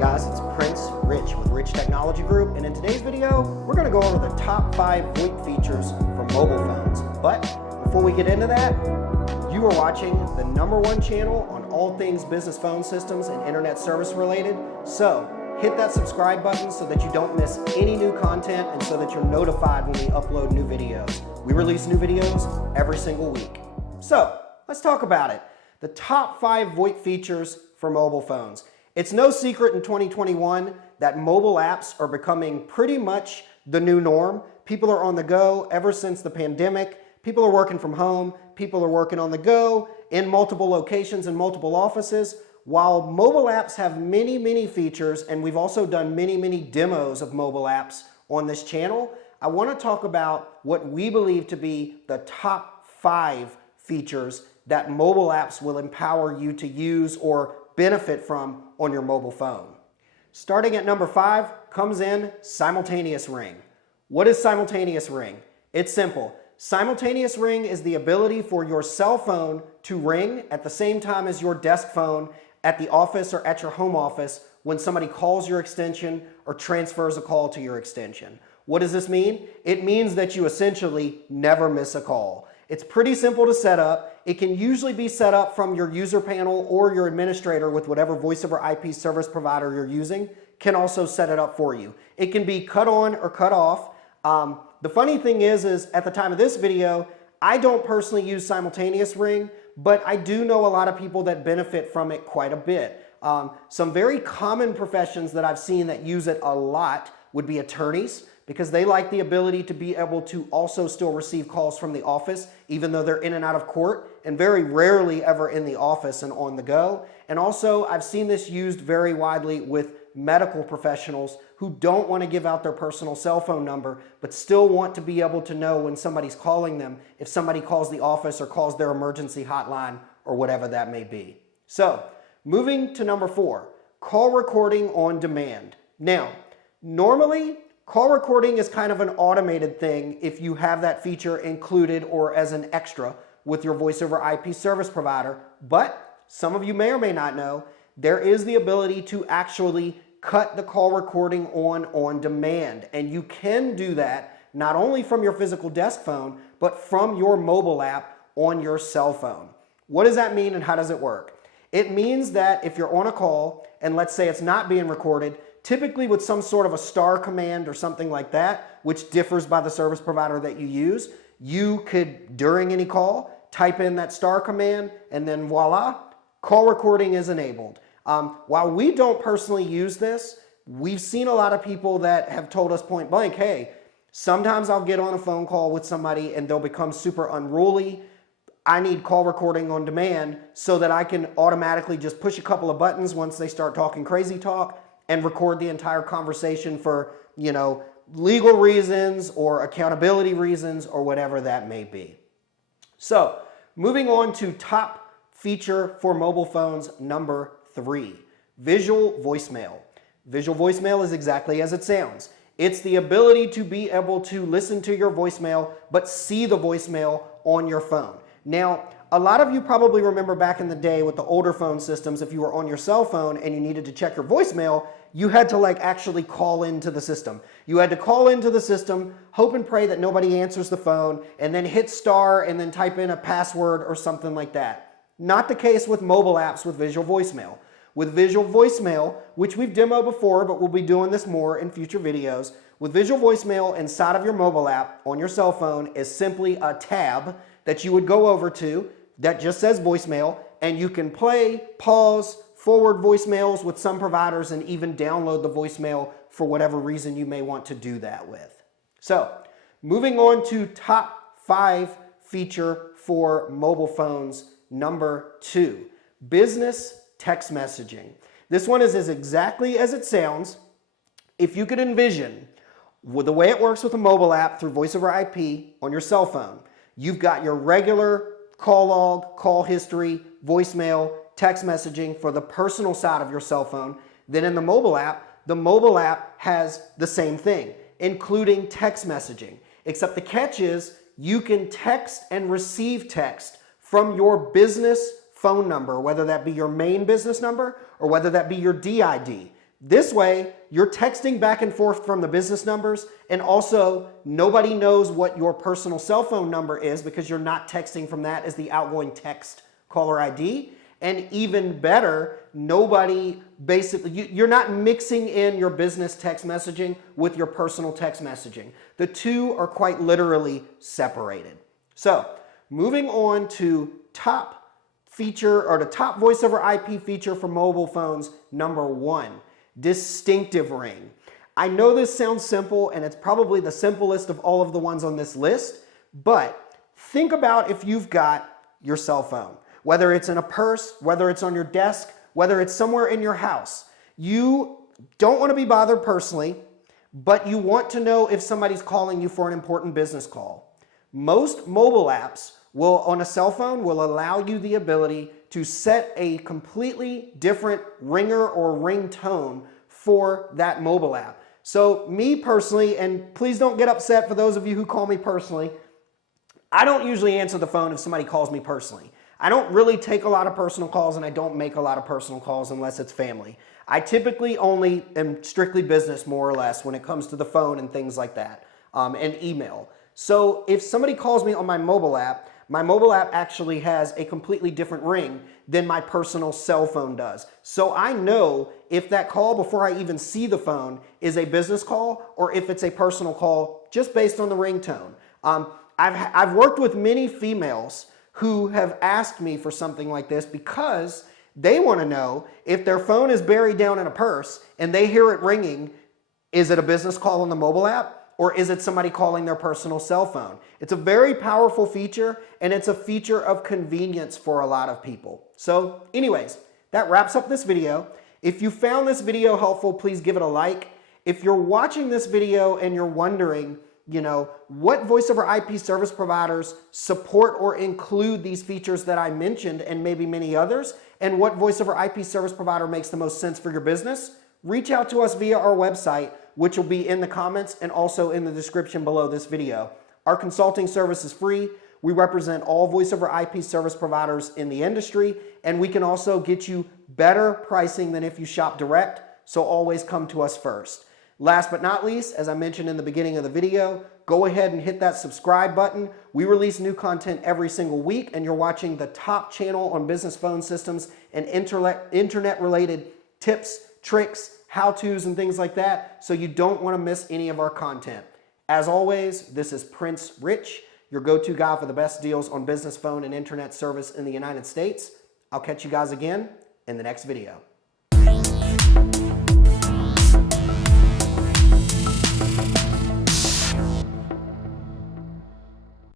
guys, it's Prince Rich with Rich Technology Group, and in today's video, we're going to go over the top 5 VoIP features for mobile phones. But before we get into that, you are watching the #1 channel on all things business phone systems and internet service related. So hit that subscribe button so that you don't miss any new content and so that you're notified when we upload new videos. We release new videos every single week. So let's talk about it. The top 5 VoIP features for mobile phones. It's no secret in 2021 that mobile apps are becoming pretty much the new norm. People are on the go ever since the pandemic. People are working from home. People are working on the go in multiple locations and multiple offices. While mobile apps have many features, and we've also done many demos of mobile apps on this channel, I want to talk about what we believe to be the top 5 features that mobile apps will empower you to use or benefit from on your mobile phone. Starting at number 5 comes in Simultaneous Ring. What is Simultaneous Ring? It's simple. Simultaneous Ring is the ability for your cell phone to ring at the same time as your desk phone at the office or at your home office when somebody calls your extension or transfers a call to your extension. What does this mean? It means that you essentially never miss a call. It's pretty simple to set up. It can usually be set up from your user panel, or your administrator with whatever voice over IP service provider you're using can also set it up for you. It can be cut on or cut off. The funny thing is at the time of this video, I don't personally use Simultaneous Ring, but I do know a lot of people that benefit from it quite a bit. Some very common professions that I've seen that use it a lot would be attorneys, because they like the ability to be able to also still receive calls from the office, even though they're in and out of court, and very rarely ever in the office and on the go. And also, I've seen this used very widely with medical professionals who don't want to give out their personal cell phone number, but still want to be able to know when somebody's calling them, if somebody calls the office or calls their emergency hotline or whatever that may be. So, moving to number 4, call recording on demand. Now, normally, call recording is kind of an automated thing if you have that feature included or as an extra with your voice over IP service provider, but some of you may or may not know, there is the ability to actually cut the call recording on demand, and you can do that not only from your physical desk phone, but from your mobile app on your cell phone. What does that mean and how does it work? It means that if you're on a call and let's say it's not being recorded, typically with some sort of a star command or something like that, which differs by the service provider that you use, you could, during any call, type in that star command and then voila, call recording is enabled. While we don't personally use this, we've seen a lot of people that have told us point blank, hey, sometimes I'll get on a phone call with somebody and they'll become super unruly. I need call recording on demand so that I can automatically just push a couple of buttons once they start talking crazy talk and record the entire conversation for, legal reasons or accountability reasons or whatever that may be. So, moving on to top feature for mobile phones, number 3, visual voicemail. Visual voicemail is exactly as it sounds. It's the ability to be able to listen to your voicemail, but see the voicemail on your phone. Now, a lot of you probably remember back in the day with the older phone systems, if you were on your cell phone and you needed to check your voicemail, you had to actually call into the system. You had to call into the system, hope and pray that nobody answers the phone, and then hit star and then type in a password or something like that. Not the case with mobile apps with visual voicemail. With visual voicemail, which we've demoed before, but we'll be doing this more in future videos, with visual voicemail inside of your mobile app on your cell phone is simply a tab that you would go over to that just says voicemail, and you can play, pause, forward voicemails with some providers, and even download the voicemail for whatever reason you may want to do that with. So, moving on to top 5 feature for mobile phones, number 2, business text messaging. This one is as exactly as it sounds. If you could envision with the way it works with a mobile app through voice over IP on your cell phone, you've got your regular call log, call history, voicemail, text messaging for the personal side of your cell phone. Then in the mobile app has the same thing, including text messaging. Except the catch is you can text and receive text from your business phone number, whether that be your main business number or whether that be your DID. This way, you're texting back and forth from the business numbers, and also nobody knows what your personal cell phone number is because you're not texting from that as the outgoing text caller ID. And even better, you're not mixing in your business text messaging with your personal text messaging. The two are quite literally separated. So, moving on to top feature, or the top voice over IP feature for mobile phones, number 1, distinctive ring. I know this sounds simple, and it's probably the simplest of all of the ones on this list, but think about if you've got your cell phone. Whether it's in a purse, whether it's on your desk, whether it's somewhere in your house. You don't want to be bothered personally, but you want to know if somebody's calling you for an important business call. Most mobile apps on a cell phone will allow you the ability to set a completely different ringer or ringtone for that mobile app. So me personally, and please don't get upset for those of you who call me personally, I don't usually answer the phone if somebody calls me personally. I don't really take a lot of personal calls, and I don't make a lot of personal calls unless it's family. I typically only am strictly business, more or less, when it comes to the phone and things like that, and email. So if somebody calls me on my mobile app actually has a completely different ring than my personal cell phone does. So I know if that call, before I even see the phone, is a business call or if it's a personal call just based on the ringtone. I've worked with many females who have asked me for something like this because they want to know if their phone is buried down in a purse and they hear it ringing, is it a business call on the mobile app or is it somebody calling their personal cell phone? It's a very powerful feature, and it's a feature of convenience for a lot of people. So anyways, that wraps up this video. If you found this video helpful, please give it a like. If you're watching this video and you're wondering, what voice over IP service providers support or include these features that I mentioned and maybe many others, and what voice over IP service provider makes the most sense for your business, reach out to us via our website, which will be in the comments and also in the description below this video. Our consulting service is free. We represent all voice over IP service providers in the industry, and we can also get you better pricing than if you shop direct, so always come to us first. Last but not least, as I mentioned in the beginning of the video, go ahead and hit that subscribe button. We release new content every single week, and you're watching the top channel on business phone systems and internet-related tips, tricks, how-tos, and things like that, so you don't want to miss any of our content. As always, this is Prince Rich, your go-to guy for the best deals on business phone and internet service in the United States. I'll catch you guys again in the next video.